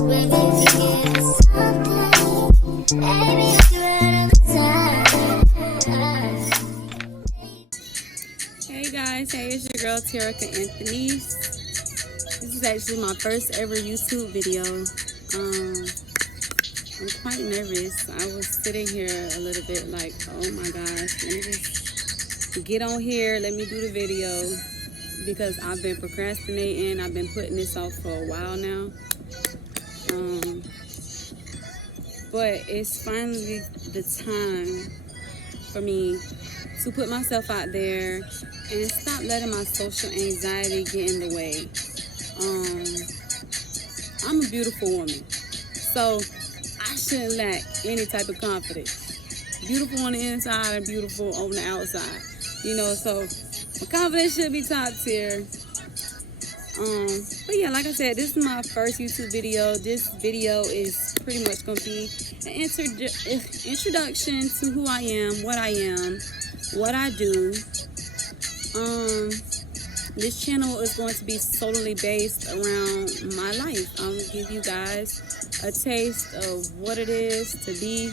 Hey guys, hey, it's your girl Terica Anthony. This is actually my first ever YouTube video. I'm quite nervous. I was sitting here a little bit like, oh my gosh, let me just get on here, let me do the video, because I've been procrastinating. I've been putting this off for a while now. But it's finally the time for me to put myself out there and stop letting my social anxiety get in the way. I'm a beautiful woman, so I shouldn't lack any type of confidence. Beautiful on the inside and beautiful on the outside, you know, so my confidence should be top tier. But yeah, like I said, this is my first YouTube video. This video is pretty much going to be an introduction to who I am, what I do. This channel is going to be solely based around my life. I'm going to give you guys a taste of what it is to be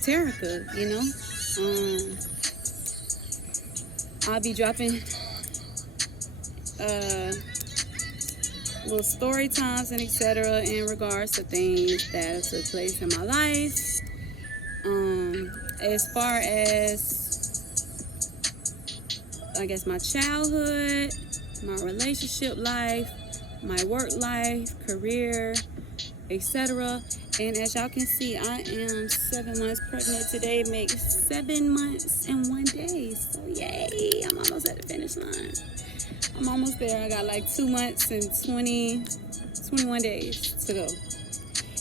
Terica, you know. I'll be dropping little story times and etc. in regards to things that took place in my life. As far as, I guess, my childhood, my relationship life, my work life, career, etc. And as y'all can see, I am 7 months pregnant. Today makes 7 months and 1 day. So yay, I'm almost at the finish line. I'm almost there. I got like 2 months and 21 days to go.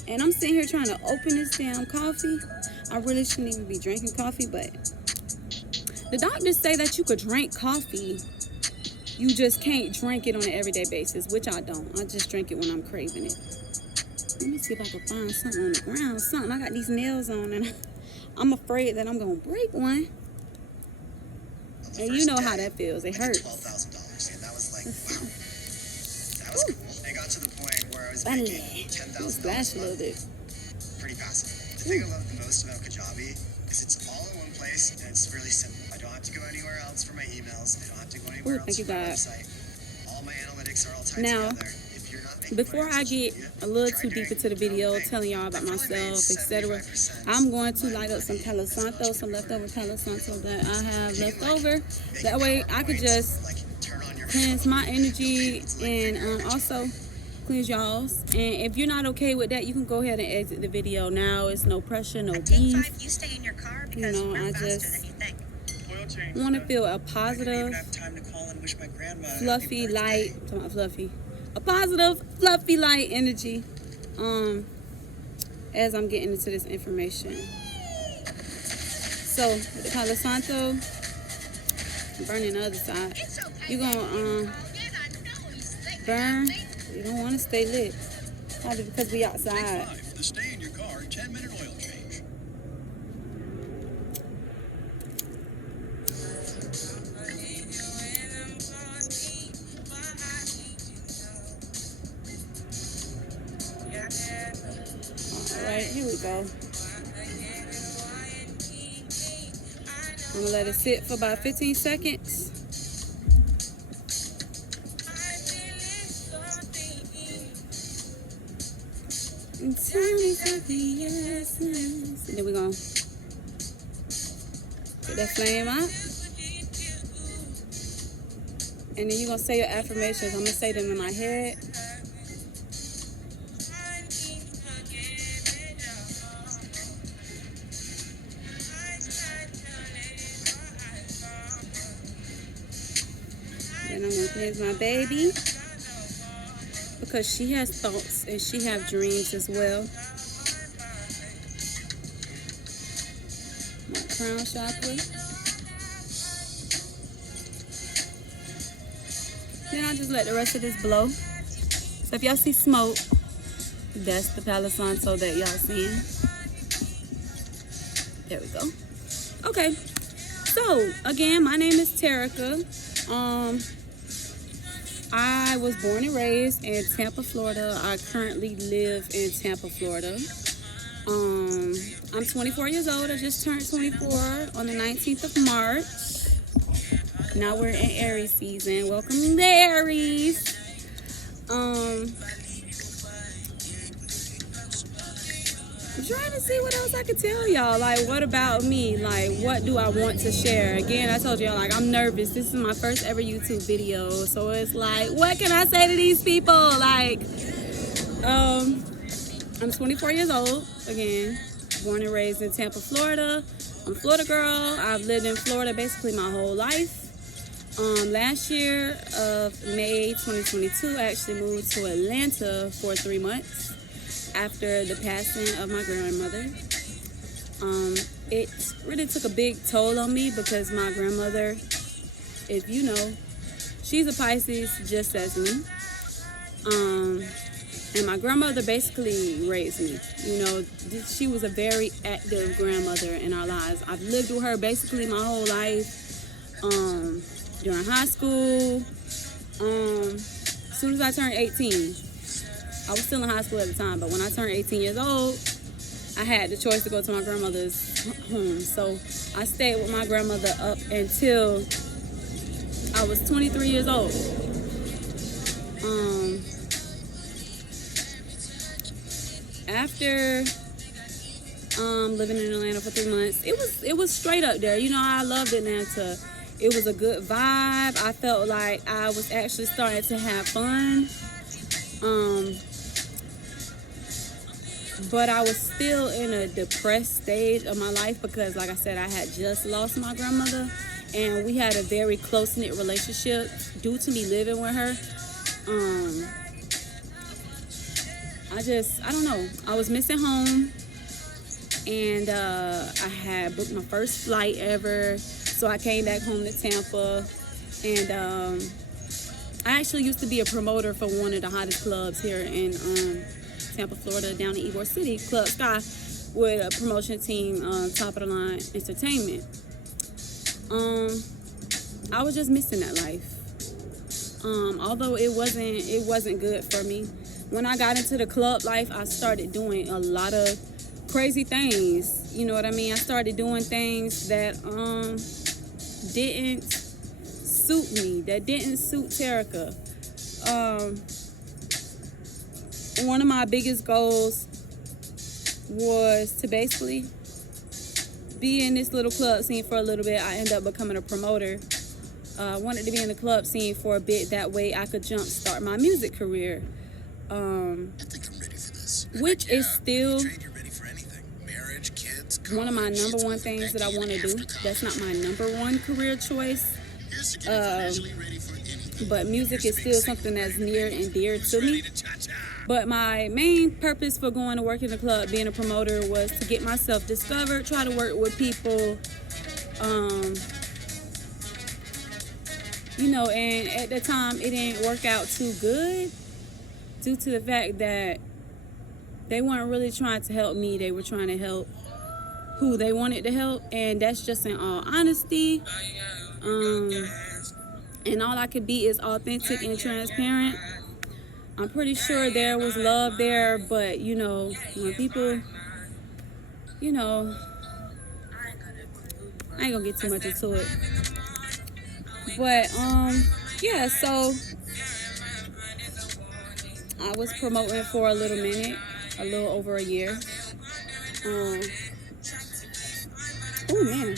And I'm sitting here trying to open this damn coffee. I really shouldn't even be drinking coffee, but the doctors say that you could drink coffee. You just can't drink it on an everyday basis, which I don't. I just drink it when I'm craving it. Let me see if I can find something on the ground. Something. I got these nails on and I'm afraid that I'm going to break one. And you know how that feels. It hurts. $12,000. And that was like, wow. That was cool. It got to the point where I was making $10,000 a little bit. Pretty passive. The thing I love the most about Kajabi is it's all in one place and it's really simple. I don't have to go anywhere else for my emails. I don't have to go anywhere else for my website. All my analytics are all tied together. If you're not making before I get a little too deep into the video, telling y'all about myself, etc., I'm going to light up some Palo Santo, some leftover Palo Santo that I have left over. That way I could just cleanse my energy and also cleanse y'all's. And if you're not okay with that, you can go ahead and exit the video now. It's no pressure, no beef. You stay in your car because you know, I just want to feel a positive, fluffy, light, a positive, fluffy, light energy as I'm getting into this information. So with the Palo Santo, burning the other side, you're gonna burn. You don't want to stay lit, probably because we outside. The stay in your car 10-minute oil change. Alright, here we go. I'm gonna let it sit for about 15 seconds. And tell me of the essence. And then we're gonna put that flame out. And then you're gonna say your affirmations. I'm gonna say them in my head. Then I'm gonna cleanse my baby, because she has thoughts and she has dreams as well. My crown chakra. Then I just let the rest of this blow. So if y'all see smoke, that's the Palo Santo that y'all seeing. There we go. Okay. So again, my name is Terica. I was born and raised in Tampa, Florida. I currently live in Tampa, Florida. I'm 24 years old. I just turned 24 on the 19th of March. Now we're in Aries season. Welcome to Aries. I'm trying to see what else I could tell y'all. Like, what about me? Like, what do I want to share? Again, I told y'all, like, I'm nervous. This is my first ever YouTube video. So it's like, what can I say to these people? Like, I'm 24 years old. Again, born and raised in Tampa, Florida. I'm a Florida girl. I've lived in Florida basically my whole life. Last year of May 2022, I actually moved to Atlanta for 3 months after the passing of my grandmother. It really took a big toll on me because my grandmother, if you know, she's a Pisces just as me. And my grandmother basically raised me. You know, she was a very active grandmother in our lives. I've lived with her basically my whole life. During high school, as soon as I turned 18, I was still in high school at the time, but when I turned 18 years old, I had the choice to go to my grandmother's home. So I stayed with my grandmother up until I was 23 years old. After living in Atlanta for 3 months, it was straight up there. You know, I loved Atlanta. It was a good vibe. I felt like I was actually starting to have fun. But I was still in a depressed stage of my life because, like I said, I had just lost my grandmother. And we had a very close-knit relationship due to me living with her. I don't know. I was missing home. And I had booked my first flight ever. So I came back home to Tampa, and I actually used to be a promoter for one of the hottest clubs here in Tampa, Florida, down in Ybor City, Club Sky, with a promotion team, Top of the Line Entertainment. I was just missing that life. Although it wasn't good for me. When I got into the club life, I started doing a lot of crazy things. You know what I mean? I started doing things that didn't suit me, that didn't suit Terica. One of my biggest goals was to basically be in this little club scene for a little bit. I ended up becoming a promoter. I wanted to be in the club scene for a bit. That way I could jumpstart my music career. I think I'm ready for this. Which is still You're ready for anything. Marriage, kids, one of my college, number it's one moving things back that I to you want to do. after That's not college. my number one career choice. Here's security financially ready for anything. But music is still something that's near and dear to me. Ready to cha-cha. But my main purpose for going to work in the club, being a promoter, was to get myself discovered, try to work with people, you know, and at the time it didn't work out too good due to the fact that they weren't really trying to help me. They were trying to help who they wanted to help, and that's just in all honesty. And all I could be is authentic and transparent. I'm pretty sure there was love there, but you know, when people, you know, I ain't gonna get too much into it. But yeah, so I was promoting for a little minute, a little over a year. Oh man.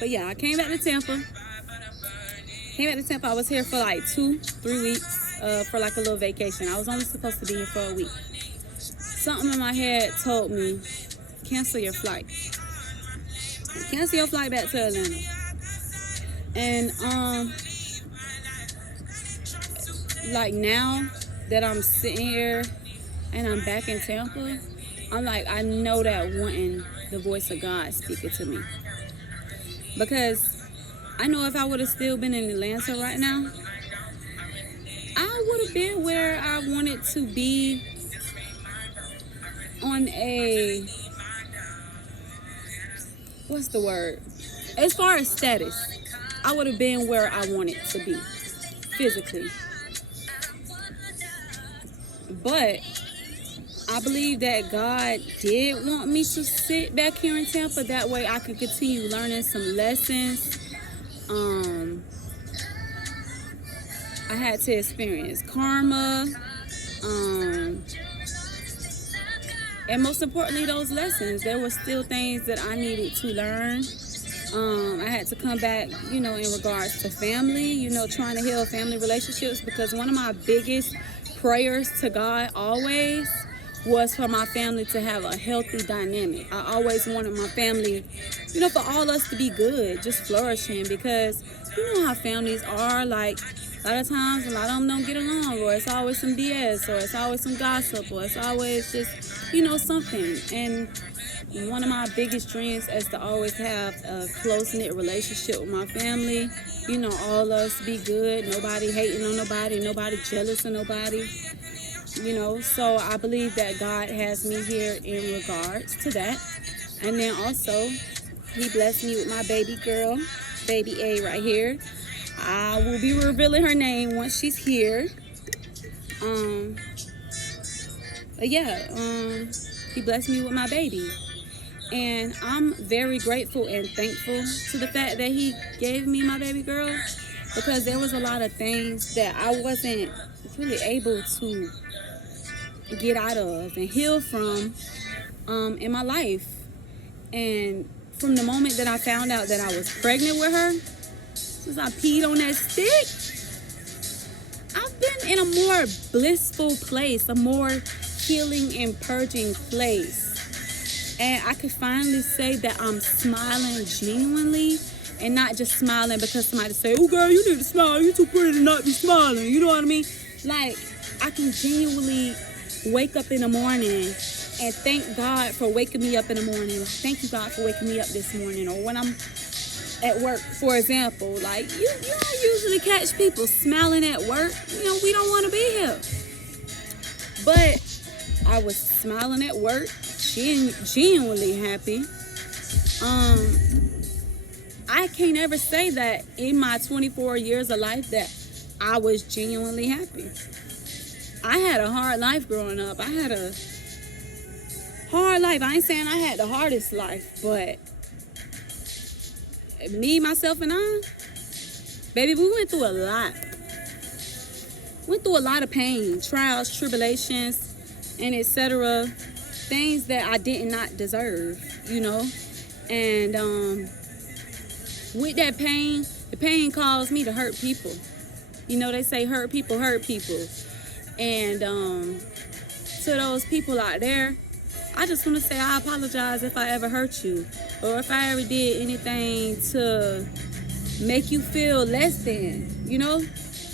But yeah, I came back to Tampa. I was here for like 2-3 weeks for like a little vacation. I was only supposed to be here for a week. Something in my head told me, cancel your flight. Cancel your flight back to Atlanta. And like now that I'm sitting here and I'm back in Tampa, I'm like, I know that wanting the voice of God speaking to me. Because I know if I would have still been in Atlanta right now, I would have been where I wanted to be on a, what's the word? As far as status. I would have been where I wanted to be physically. But I believe that God did want me to sit back here in Tampa. That way I could continue learning some lessons. I had to experience karma. And most importantly, those lessons. There were still things that I needed to learn. I had to come back, in regards to family, trying to heal family relationships, because one of my biggest prayers to God always was for my family to have a healthy dynamic. I always wanted my family, for all us to be good, just flourishing, because you know how families are. Like, a lot of times, a lot of them don't get along, or it's always some BS, or it's always some gossip, or it's always just, something. And one of my biggest dreams is to always have a close-knit relationship with my family. All us be good, nobody hating on nobody, nobody jealous of nobody. So I believe that God has me here in regards to that. And then also, he blessed me with my baby girl, baby A right here. I will be revealing her name once she's here. He blessed me with my baby. And I'm very grateful and thankful to the fact that he gave me my baby girl, because there was a lot of things that I wasn't really able to get out of and heal from in my life. And from the moment that I found out that I was pregnant with her, since I peed on that stick, I've been in a more blissful place, a more healing and purging place. And I could finally say that I'm smiling genuinely, and not just smiling because somebody say, "Oh girl, you need to smile, you're too pretty to not be smiling," you know what I mean? Like, I can genuinely wake up in the morning and thank God for waking me up in the morning. Thank you, God, for waking me up this morning. Or when I'm at work, for example, like, you don't usually catch people smiling at work. We don't want to be here. But I was smiling at work, genuinely happy. I can't ever say that in my 24 years of life that I was genuinely happy. I had a hard life growing up. I had a hard life. I ain't saying I had the hardest life, but me, myself, and I, baby, we went through a lot. Went through a lot of pain, trials, tribulations, and etc. Things that I did not deserve, And with that pain, the pain caused me to hurt people. They say hurt people hurt people. And to those people out there, I just want to say I apologize if I ever hurt you, or if I ever did anything to make you feel less than.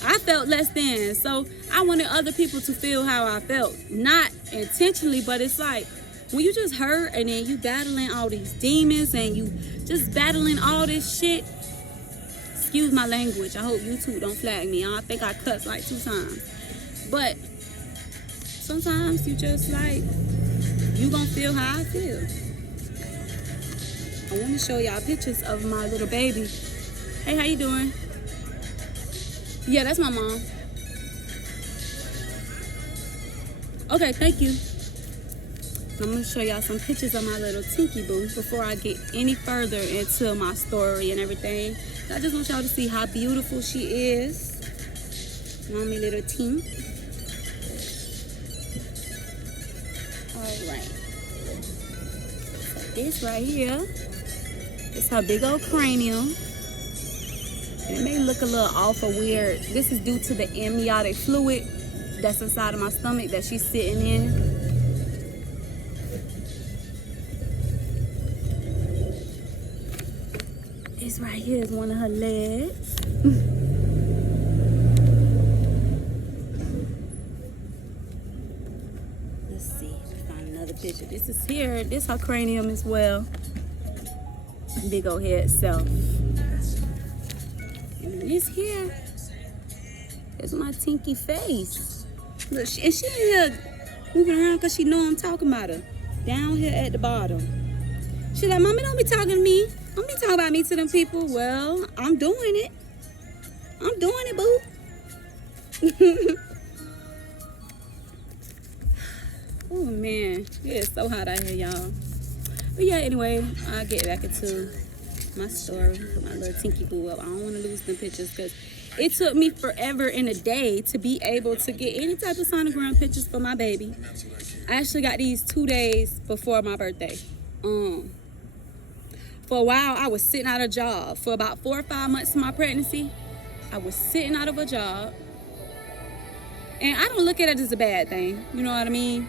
I felt less than, so I wanted other people to feel how I felt. Not intentionally, but it's like when you just hurt and then you battling all these demons and you just battling all this shit. Excuse my language. I hope YouTube don't flag me. I think I cussed like 2 times. But sometimes you just like, you gonna feel how I feel. I want to show y'all pictures of my little baby. Hey, how you doing? Yeah, that's my mom. Okay, thank you. I'm going to show y'all some pictures of my little Tinky Boo before I get any further into my story and everything. I just want y'all to see how beautiful she is. Mommy little Tink. Alright. So this right here is her big old cranium. And it may look a little off or weird. This is due to the amniotic fluid that's inside of my stomach that she's sitting in. This right here is one of her legs. Let's see, find another picture. This is here. This her cranium as well. Big old head itself. And this here is my Tinky face. Look, she in here moving around because she know I'm talking about her. Down here at the bottom. She's like, "Mommy, don't be talking to me. Don't be talking about me to them people. Well, I'm doing it. I'm doing it, boo. Oh man, it is so hot out here, y'all. But yeah, anyway, I'll get back into my story. Put my little Tinky Boo up. I don't want to lose them pictures because it took me forever and a day to be able to get any type of sonogram pictures for my baby. I actually got these 2 days before my birthday. For a while, I was sitting out of a job. For about 4 or 5 months of my pregnancy, I was sitting out of a job. And I don't look at it as a bad thing. You know what I mean?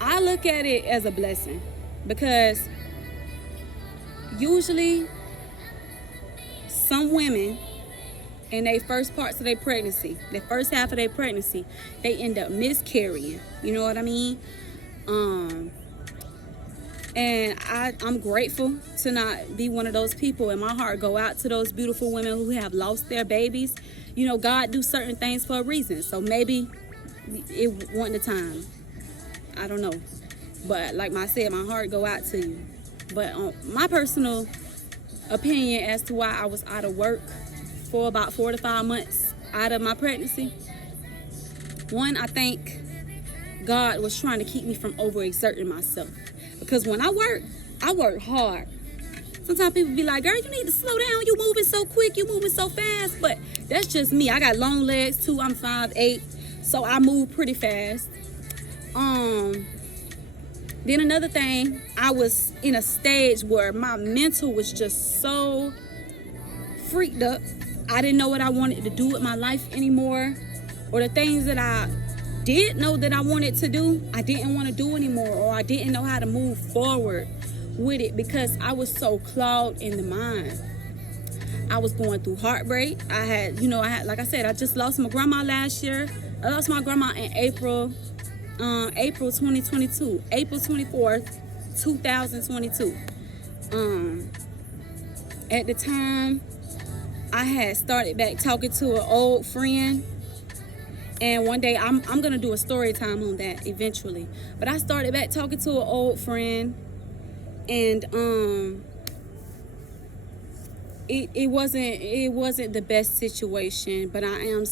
I look at it as a blessing because usually some women in their first parts of their pregnancy, the first half of their pregnancy, they end up miscarrying. You know what I mean? And I'm grateful to not be one of those people, and my heart go out to those beautiful women who have lost their babies. You know, God do certain things for a reason. So maybe it wasn't the time. I don't know. But like I said, my heart go out to you. But my personal opinion as to why I was out of work for about 4 to 5 months out of my pregnancy. One, I think God was trying to keep me from overexerting myself. Because when I work hard. Sometimes people be like, girl, you need to slow down. You moving so quick. You moving so fast. But that's just me. I got long legs too. I'm 5'8". So I move pretty fast. Then another thing, I was in a stage where my mental was just so freaked up. I didn't know what I wanted to do with my life anymore. Or the things that I did know that I wanted to do, I didn't want to do anymore. Or I didn't know how to move forward with it because I was so clogged in the mind. I was going through heartbreak. I had, like I said, I just lost my grandma last year. I lost my grandma in April 2022, April 24th, 2022. At the time, I had started back talking to an old friend, and one day I'm gonna do a story time on that eventually. But I started back talking to an old friend, and it wasn't the best situation, but I am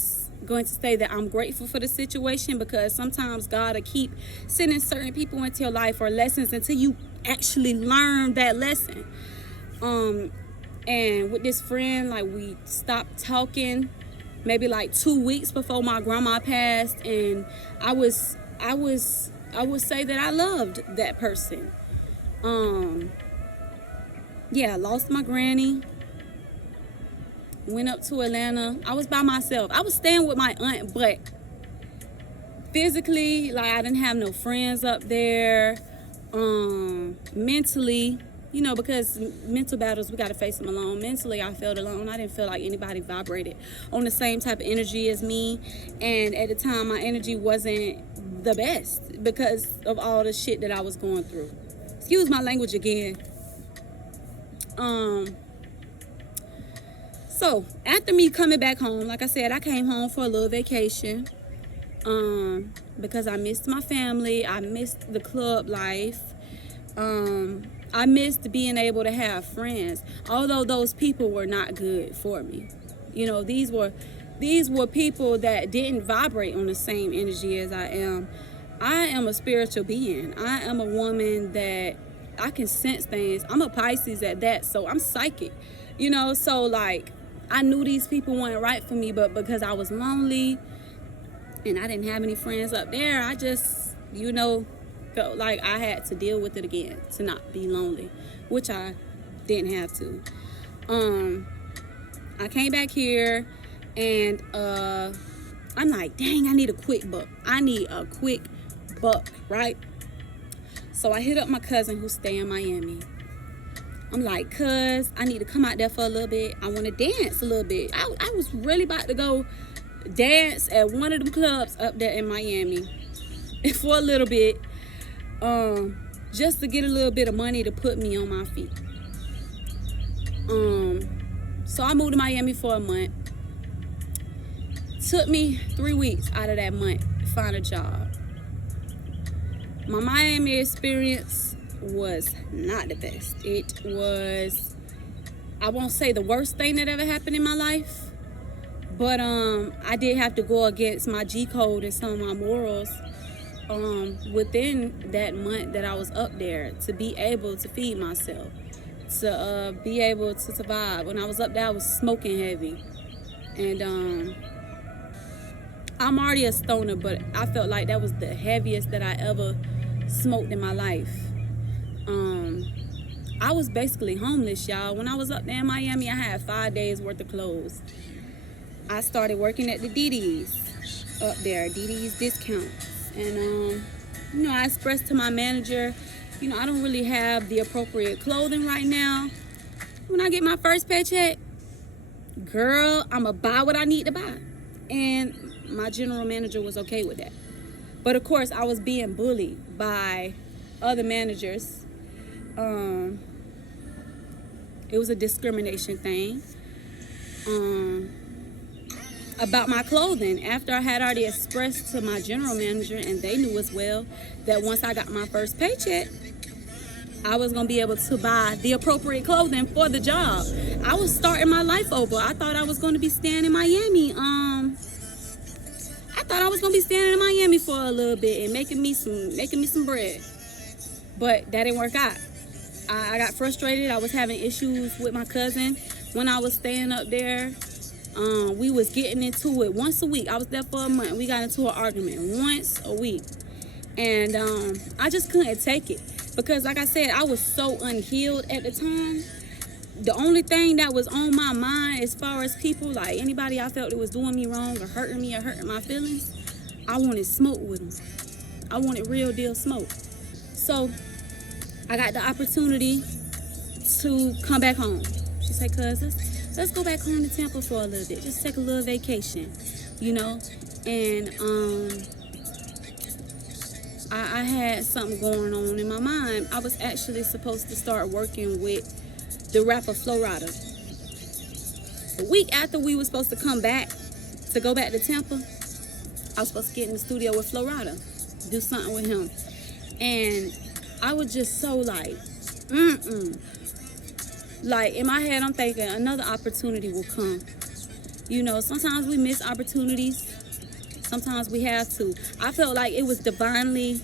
going to say that I'm grateful for the situation because sometimes God will keep sending certain people into your life or lessons until you actually learn that lesson. And with this friend, like, we stopped talking maybe like 2 weeks before my grandma passed, and I would say that I loved that person. I lost my granny. Went up to Atlanta. I was by myself. I was staying with my aunt, but physically, like, I didn't have no friends up there. Mentally, because mental battles, we got to face them alone. Mentally, I felt alone. I didn't feel like anybody vibrated on the same type of energy as me. And at the time, my energy wasn't the best because of all the shit that I was going through. Excuse my language again. So after me coming back home, like I said, I came home for a little vacation because I missed my family. I missed the club life. I missed being able to have friends, although those people were not good for me. These were people that didn't vibrate on the same energy as I am. I am a spiritual being. I am a woman that I can sense things. I'm a Pisces at that, so I'm psychic. So like, I knew these people weren't right for me, but because I was lonely and I didn't have any friends up there, I just, felt like I had to deal with it again to not be lonely, which I didn't have to. I came back here and I'm like, dang, I need a quick buck. I need a quick buck, right? So I hit up my cousin who stay in Miami. I'm like, cuz, I need to come out there for a little bit. I want to dance a little bit. I was really about to go dance at one of them clubs up there in Miami for a little bit, just to get a little bit of money to put me on my feet. So I moved to Miami for a month. Took me 3 weeks out of that month to find a job. My Miami experience was not the best. It was, I won't say the worst thing that ever happened in my life, but I did have to go against my G code and some of my morals within that month that I was up there, to be able to feed myself, to be able to survive. When I was up there, I was smoking heavy, and I'm already a stoner, but I felt like that was the heaviest that I ever smoked in my life. I was basically homeless, y'all. When I was up there in Miami, I had 5 days worth of clothes. I started working at the DD's up there, DD's discounts. And, I expressed to my manager, I don't really have the appropriate clothing right now. When I get my first paycheck, girl, I'm going to buy what I need to buy. And my general manager was okay with that. But, of course, I was being bullied by other managers. It was a discrimination thing. About my clothing, after I had already expressed to my general manager, and they knew as well, that once I got my first paycheck, I was going to be able to buy the appropriate clothing for the job. I was starting my life over. I thought I was going to be staying in Miami. I thought I was going to be staying in Miami for a little bit and making me some bread. But that didn't work out. I got frustrated. I was having issues with my cousin when I was staying up there. We was getting into it once a week. I was there for a month. We got into an argument once a week. And I just couldn't take it. Because like I said, I was so unhealed at the time. The only thing that was on my mind as far as people, like anybody I felt that was doing me wrong or hurting me or hurting my feelings, I wanted smoke with them. I wanted real deal smoke. So I got the opportunity to come back home. She said, cuz, let's go back home to Tampa for a little bit. Just take a little vacation, And I had something going on in my mind. I was actually supposed to start working with the rapper Flo Rida. A week after we were supposed to come back, to go back to Tampa, I was supposed to get in the studio with Flo Rida, do something with him. And I was just so like, Like, in my head, I'm thinking another opportunity will come. Sometimes we miss opportunities. Sometimes we have to. I felt like it was divinely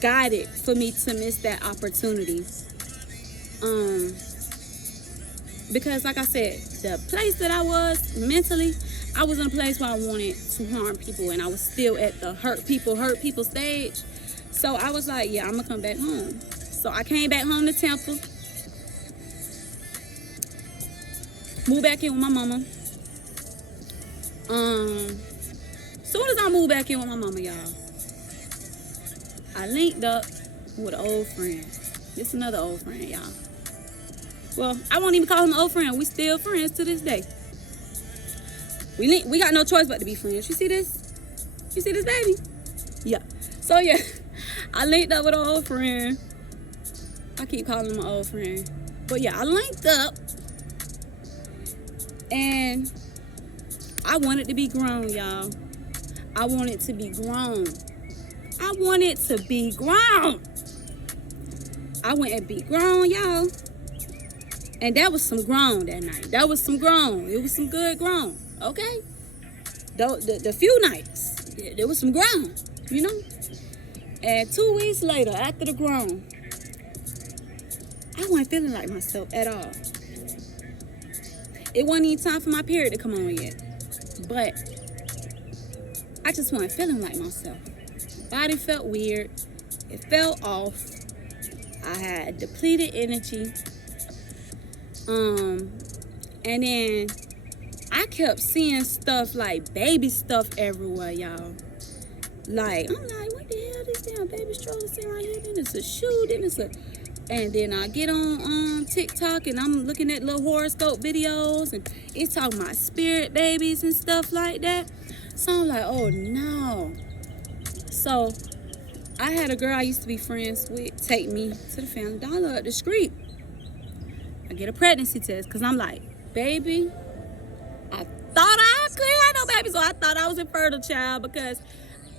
guided for me to miss that opportunity. Because like I said, the place that I was mentally, I was in a place where I wanted to harm people, and I was still at the hurt people stage. So I was like, yeah, I'm gonna come back home. So I came back home to Tampa, moved back in with my mama. Soon as I moved back in with my mama, y'all, I linked up with an old friend. This another old friend, y'all. Well, I won't even call him an old friend. We still friends to this day. We got no choice but to be friends. You see this? You see this, baby? Yeah. So, yeah, I linked up with an old friend. I keep calling him an old friend. But, yeah, I linked up. And I wanted to be grown, y'all. I wanted to be grown. I wanted to be grown. I went and be grown, y'all. And that was some grown that night. That was some grown. It was some good grown, okay? The few nights, there was some grown, And 2 weeks later, after the grown, I wasn't feeling like myself at all. It wasn't even time for my period to come on yet. But I just wasn't feeling like myself. Body felt weird. It felt off. I had depleted energy. And then I kept seeing stuff like baby stuff everywhere, y'all. Like, I'm like, what the hell is this damn baby stroller sitting right here? Then it's a shoe, then it's a... And then I get on TikTok and I'm looking at little horoscope videos and it's talking about spirit babies and stuff like that. So I'm like, oh no. So I had a girl I used to be friends with take me to the Family Dollar up the street. I get a pregnancy test because I'm like, baby, I thought I couldn't have no baby, so I thought I was infertile, child, because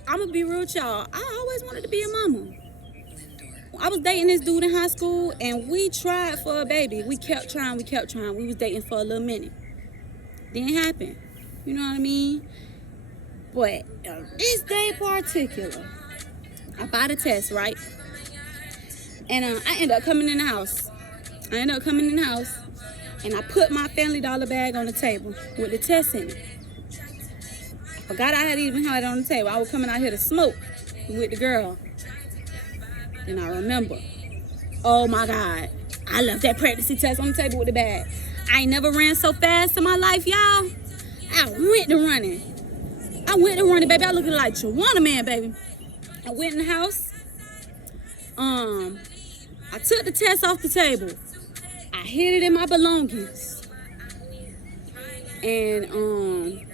I'm going to be real, y'all. I always wanted to be a mama. I was dating this dude in high school, and we tried for a baby. We kept trying. We was dating for a little minute. Didn't happen. You know what I mean? But this day in particular, I bought a test, right? And I ended up coming in the house. And I put my Family Dollar bag on the table with the test in it. I forgot I had even had it on the table. I was coming out here to smoke with the girl. And I remember, oh my God, I left that pregnancy test on the table with the bag. I ain't never ran so fast in my life, y'all. I went to running, baby. I looking like Joanna Man, baby. I went in the house. I took the test off the table. I hid it in my belongings. And,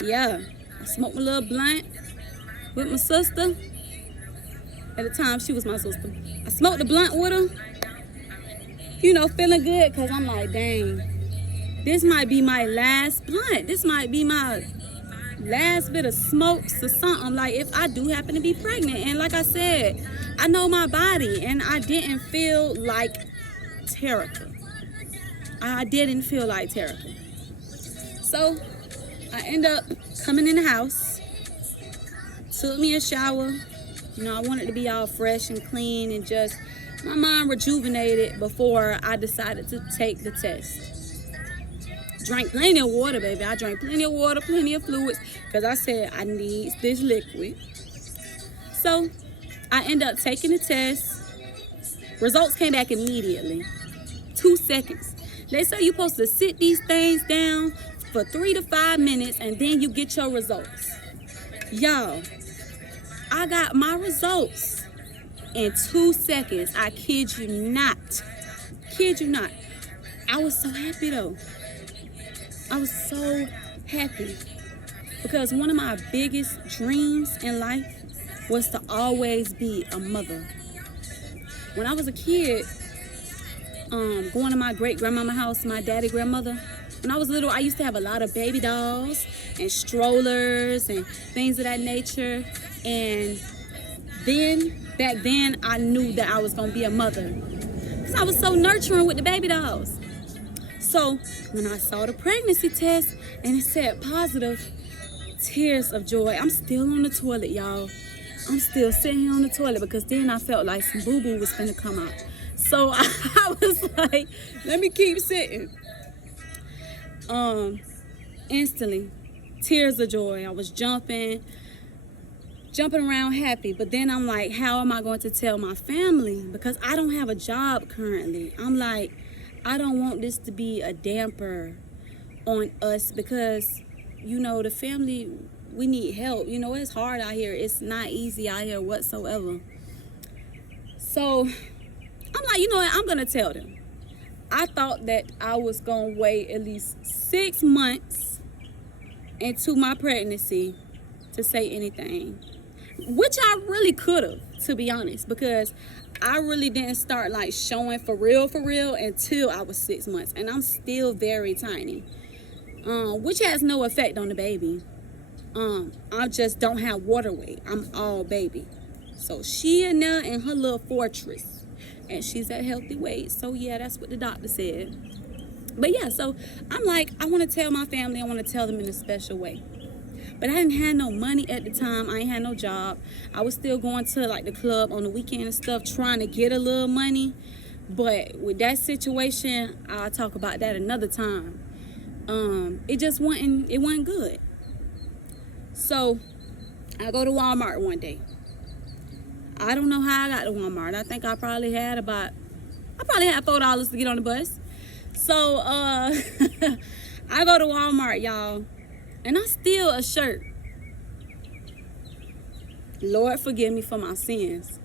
yeah, I smoked my little blunt with my sister. At the time, she was my sister. I smoked the blunt with her. You know, feeling good, because I'm like, dang, this might be my last blunt. This might be my last bit of smokes or something. Like, if I do happen to be pregnant. And like I said, I know my body, and I didn't feel like Terica. So, I end up coming in the house, took me a shower. You know, I wanted to be all fresh and clean and just my mind rejuvenated before I decided to take the test. Drank plenty of water, baby. I drank plenty of water, plenty of fluids, because I said I need this liquid. So I ended up taking the test. Results came back immediately. 2 seconds. They say you're supposed to sit these things down for 3 to 5 minutes and then you get your results. Y'all, I got my results in 2 seconds. I kid you not. I was so happy though. I was so happy because one of my biggest dreams in life was to always be a mother. When I was a kid, going to my great-grandmama house, my daddy grandmother, when I was little, I used to have a lot of baby dolls and strollers and things of that nature. And back then, I knew that I was going to be a mother because I was so nurturing with the baby dolls. So when I saw the pregnancy test and it said positive, tears of joy. I'm still on the toilet, y'all. I'm still sitting here on the toilet because then I felt like some boo-boo was finna come out. So I was like, let me keep sitting. Instantly, tears of joy. I was jumping around happy. But then I'm like, how am I going to tell my family? Because I don't have a job currently. I'm like, I don't want this to be a damper on us because, you know, the family, we need help. You know, it's hard out here. It's not easy out here whatsoever. So I'm like, you know what? I'm going to tell them. I thought that I was going to wait at least 6 months into my pregnancy to say anything, which I really could have, to be honest, because I really didn't start like showing for real until I was 6 months, and I'm still very tiny, which has no effect on the baby. I just don't have water weight. I'm all baby. So she in there in her little fortress, and she's at healthy weight. So yeah, that's what the doctor said. But yeah, so I'm like, I want to tell my family. I want to tell them in a special way. But I didn't have no money at the time. I ain't had no job. I was still going to like the club on the weekend and stuff, trying to get a little money. But with that situation, I'll talk about that another time. It wasn't good. So I go to Walmart one day. I don't know how I got to Walmart. I think I probably had $4 to get on the bus. So I go to Walmart, y'all, and I steal a shirt. Lord forgive me for my sins.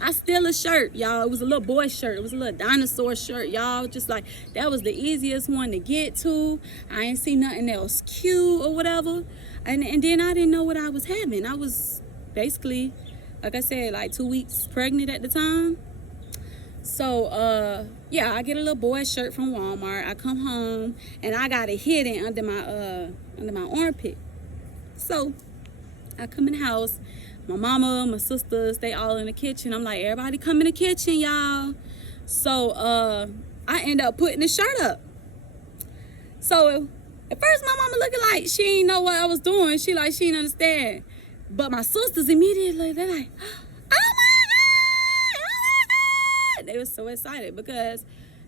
I steal a shirt, y'all. It was a little boy shirt. It was a little dinosaur shirt, y'all. Just like, that was the easiest one to get to. I ain't see nothing else cute or whatever. And then I didn't know what I was having. I was basically, like I said, like 2 weeks pregnant at the time. So, yeah, I get a little boy shirt from Walmart. I come home, and I got it hidden under my armpit. So I come in the house. My mama, my sisters, they all in the kitchen. I'm like, everybody come in the kitchen, y'all. So I end up putting the shirt up. So at first my mama looking like she didn't know what I was doing. She didn't understand. But my sisters immediately, they're like, oh my God. They were so excited because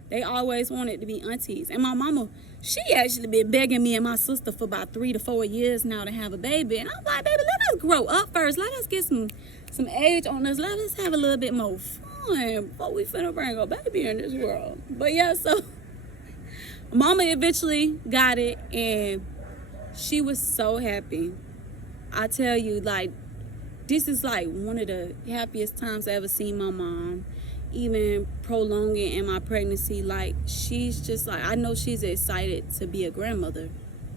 they always wanted to be aunties. And my mama, she actually been begging me and my sister for about 3 to 4 years now to have a baby. And I'm like, baby, let us grow up first. Let us get some age on us. Let us have a little bit more fun before we finna bring a baby in this world. But yeah, so mama eventually got it, and she was so happy. I tell you, like, this is like one of the happiest times I ever seen my mom. Even prolonging in my pregnancy, like, she's just like, I know she's excited to be a grandmother.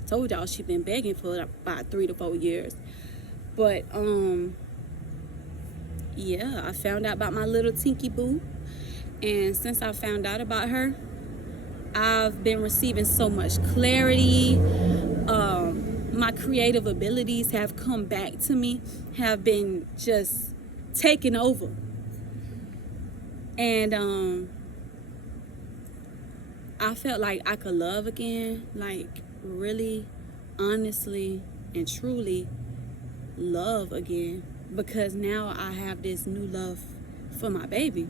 I told y'all she's been begging for about 3 to 4 years. But yeah, I found out about my little Tinky Boo, and since I found out about her, I've been receiving so much clarity. My creative abilities have come back to me, have been just taken over. And I felt like I could love again, like really, honestly, and truly love again, because now I have this new love for my baby.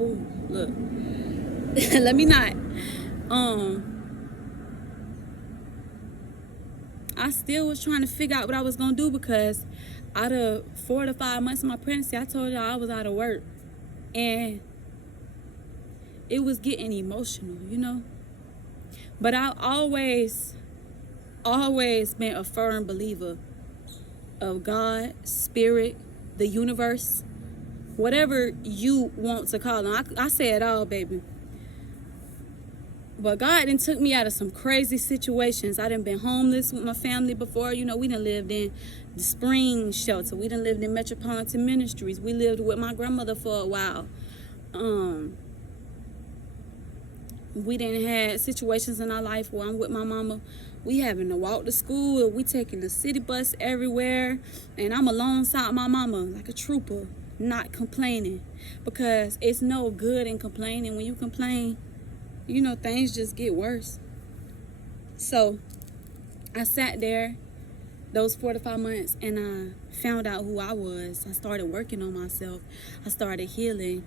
Oh, look. Let me not. I still was trying to figure out what I was gonna do, because out of 4 to 5 months of my pregnancy, I told y'all I was out of work. And it was getting emotional, you know. But I always been a firm believer of God, spirit, the universe, whatever you want to call them. I say it all, baby. But God done took me out of some crazy situations. I done been homeless with my family before. You know, we done lived in the Spring Shelter. We done lived in Metropolitan Ministries. We lived with my grandmother for a while. We done had situations in our life where I'm with my mama. We having to walk to school. We taking the city bus everywhere. And I'm alongside my mama like a trooper, not complaining. Because it's no good in complaining. When you complain, you know, things just get worse. So I sat there those 4 to 5 months, and I found out who I was. I started working on myself. I started healing.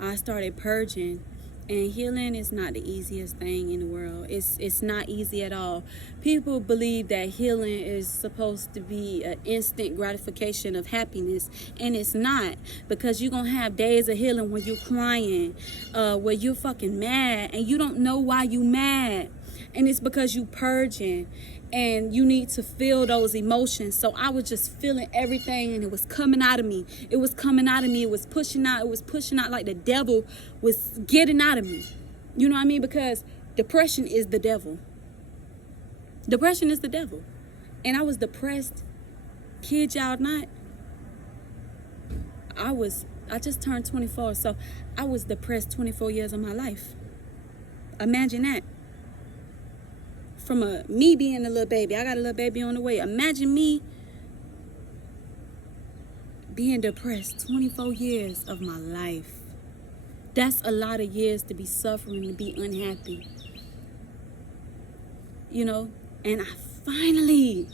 I started purging. And healing is not the easiest thing in the world. It's not easy at all. People believe that healing is supposed to be an instant gratification of happiness, and it's not, because you're going to have days of healing where you're crying, where you're fucking mad, and you don't know why you mad. And it's because you purging, and you need to feel those emotions. So I was just feeling everything, and it was coming out of me. It was coming out of me. It was pushing out. It was pushing out like the devil was getting out of me. You know what I mean? Because depression is the devil. Depression is the devil. And I was depressed. Kid y'all not. I just turned 24, so I was depressed 24 years of my life. Imagine that. From me being a little baby. I got a little baby on the way. Imagine me being depressed 24 years of my life. That's a lot of years to be suffering, to be unhappy. You know? And I finally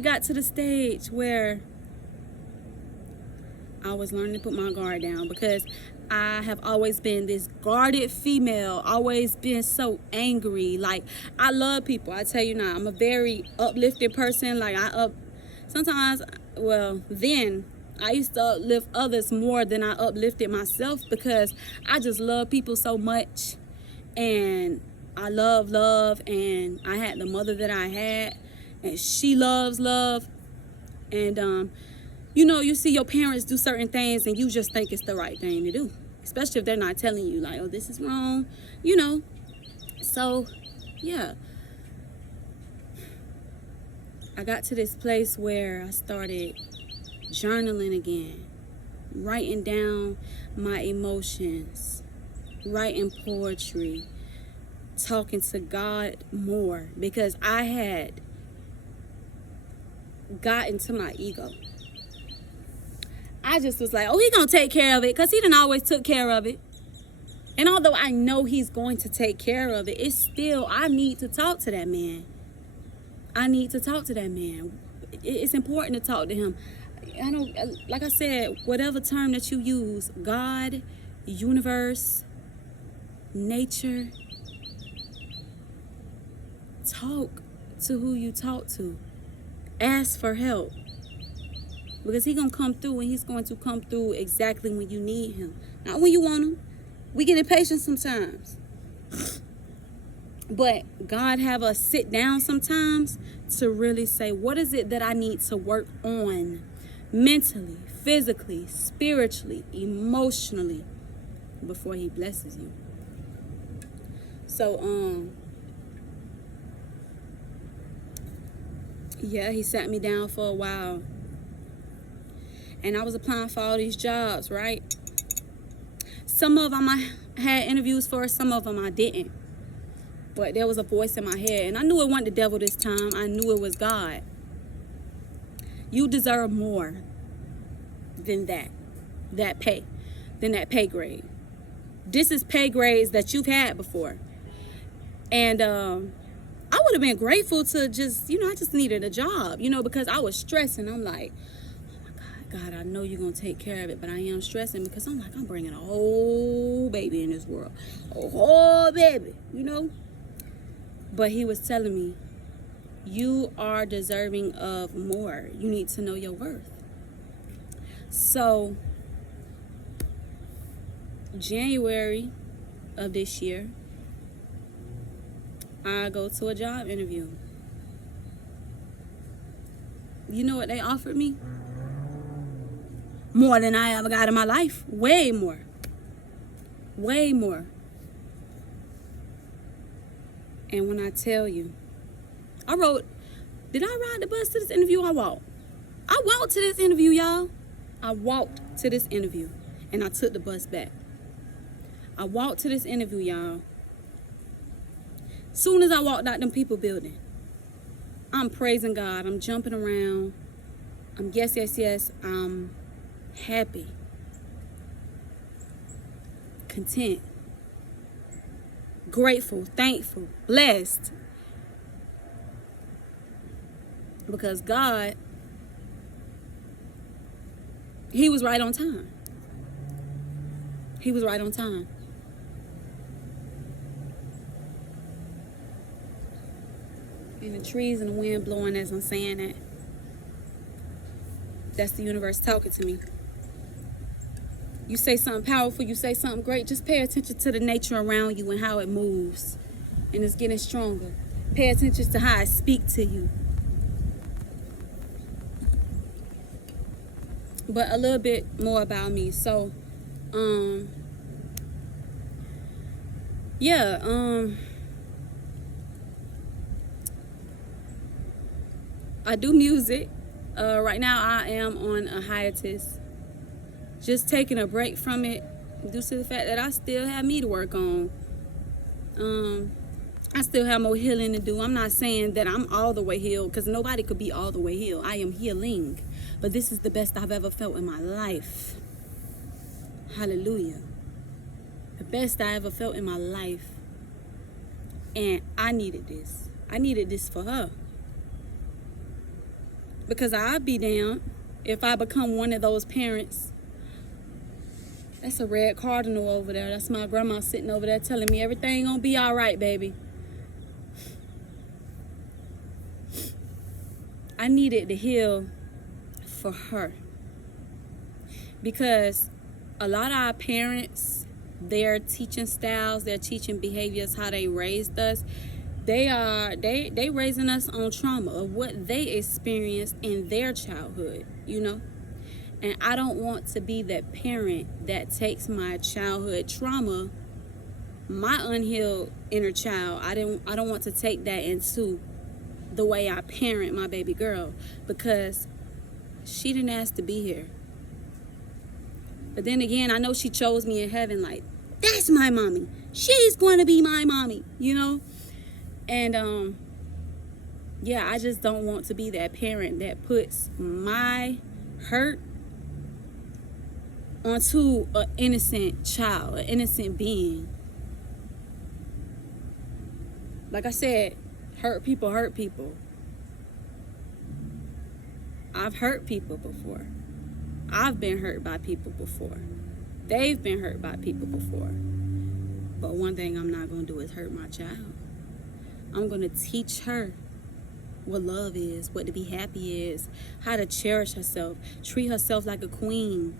got to the stage where I was learning to put my guard down, because I have always been this guarded female, always been so angry. Like, I love people. I tell you now, I'm a very uplifting person. Like, then I used to uplift others more than I uplifted myself, because I just love people so much. And I love, and I had the mother that I had, and she loves love. And you know, you see your parents do certain things and you just think it's the right thing to do, especially if they're not telling you, like, oh, this is wrong, you know. So yeah, I got to this place where I started journaling again, writing down my emotions, writing poetry, talking to God more, because I had gotten to my ego. I just was like, oh, he gonna take care of it, because he done always took care of it. And although I know he's going to take care of it, it's still, I need to talk to that man. I need to talk to that man. It's important to talk to him. I don't, like I said, whatever term that you use, God, universe, nature, talk to who you talk to. Ask for help. Because he's going to come through, and he's going to come through exactly when you need him. Not when you want him. We get impatient sometimes. But God have us sit down sometimes to really say, what is it that I need to work on mentally, physically, spiritually, emotionally before he blesses you. So, yeah, he sat me down for a while. And I was applying for all these jobs, right? Some of them I had interviews for, some of them I didn't. But there was a voice in my head, and I knew it wasn't the devil this time. I knew it was God. You deserve more than that pay grade. This is pay grades that you've had before. And I would have been grateful to just, I just needed a job, because I was stressing. I'm like, oh my God, I know you're going to take care of it, but I am stressing because I'm like, I'm bringing a whole baby in this world. A whole baby, But he was telling me, you are deserving of more. You need to know your worth. So, January of this year, I go to a job interview. You know what they offered me? More than I ever got in my life. Way more. Way more. And when I tell you, did I ride the bus to this interview? I walked to this interview, y'all. I walked to this interview, and I took the bus back. I walked to this interview, y'all. Soon as I walked out them people building, I'm praising God. I'm jumping around. I'm yes. I'm happy, content, grateful, thankful, blessed. Because God, he was right on time. He was right on time. And the trees and the wind blowing as I'm saying that. That's the universe talking to me. You say something powerful, you say something great, just pay attention to the nature around you and how it moves. And it's getting stronger. Pay attention to how I speak to you. But a little bit more about me. So, I do music. Right now I am on a hiatus. Just taking a break from it due to the fact that I still have me to work on. I still have more healing to do. I'm not saying that I'm all the way healed, because nobody could be all the way healed. I am healing. But this is the best I've ever felt in my life. Hallelujah. The best I ever felt in my life. And I needed this. I needed this for her. Because I'd be down if I become one of those parents. That's a red cardinal over there. That's my grandma sitting over there telling me everything gonna be all right, baby. I needed to heal for her. Because a lot of our parents, their teaching styles, their teaching behaviors, how they raised us, they raising us on trauma of what they experienced in their childhood, And I don't want to be that parent that takes my childhood trauma, my unhealed inner child. I don't want to take that into the way I parent my baby girl, because she didn't ask to be here. But then again, I know she chose me in heaven, like, that's my mommy. She's going to be my mommy, And, I just don't want to be that parent that puts my hurt onto an innocent child, an innocent being. Like I said, hurt people hurt people. I've hurt people before. I've been hurt by people before. They've been hurt by people before. But one thing I'm not going to do is hurt my child. I'm going to teach her what love is, what to be happy is, how to cherish herself, treat herself like a queen.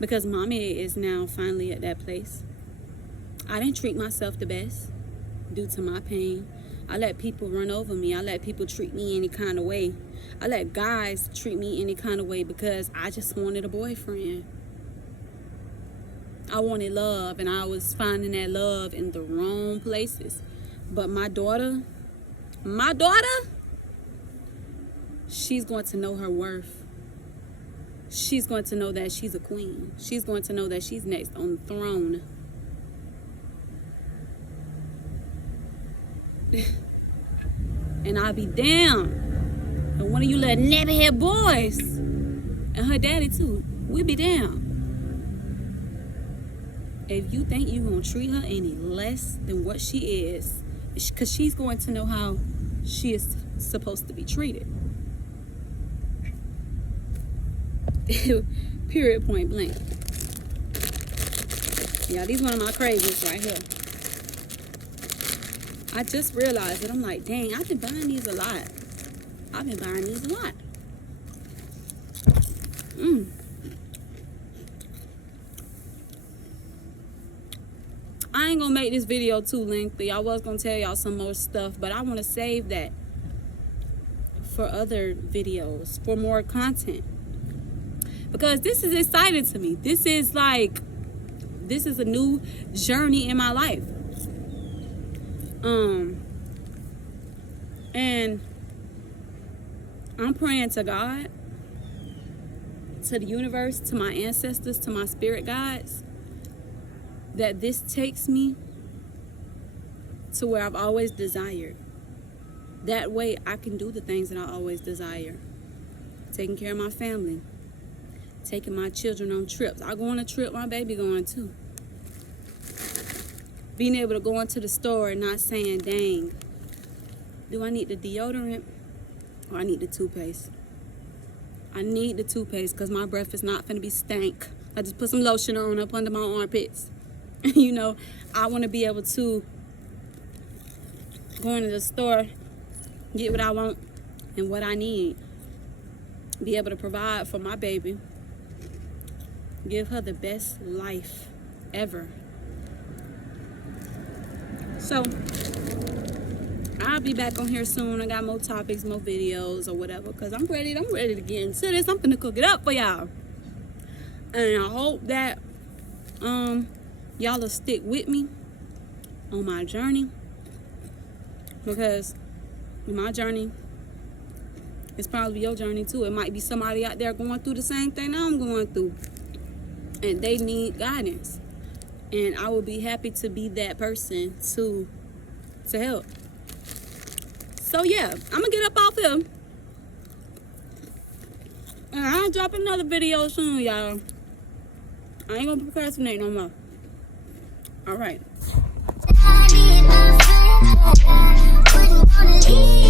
Because mommy is now finally at that place. I didn't treat myself the best due to my pain. I let people run over me. I let people treat me any kind of way. I let guys treat me any kind of way because I just wanted a boyfriend. I wanted love, and I was finding that love in the wrong places. But my daughter, she's going to know her worth. She's going to know that she's a queen. She's going to know that she's next on the throne. And I'll be damned. And one of you little nappy-head boys, and her daddy too, we'll be damned if you think you're going to treat her any less than what she is. Because she's going to know how she is supposed to be treated. Period, point blank. Yeah, these one of my crazies right here. I just realized that I'm like, dang, I've been buying these a lot. I ain't gonna make this video too lengthy. I was gonna tell y'all some more stuff, but I want to save that for other videos, for more content. Because this is exciting to me. This is a new journey in my life. And I'm praying to God, to the universe, to my ancestors, to my spirit guides, that this takes me to where I've always desired. That way I can do the things that I always desire. Taking care of my family. Taking my children on trips. I go on a trip, my baby going too. Being able to go into the store and not saying, dang, do I need the deodorant or I need the toothpaste? I need the toothpaste because my breath is not going to be stank. I just put some lotion on up under my armpits. You know, I want to be able to go into the store, get what I want and what I need. Be able to provide for my baby. Give her the best life ever. So, I'll be back on here soon. I got more topics, more videos or whatever. Because I'm ready to get into this. I'm finna cook it up for y'all. And I hope that y'all will stick with me on my journey. Because my journey is probably your journey too. It might be somebody out there going through the same thing that I'm going through. And they need guidance. And I will be happy to be that person to help. So yeah, I'm gonna get up off here. And I'll drop another video soon, y'all. I ain't gonna procrastinate no more. Alright. Wouldn't wanna leave,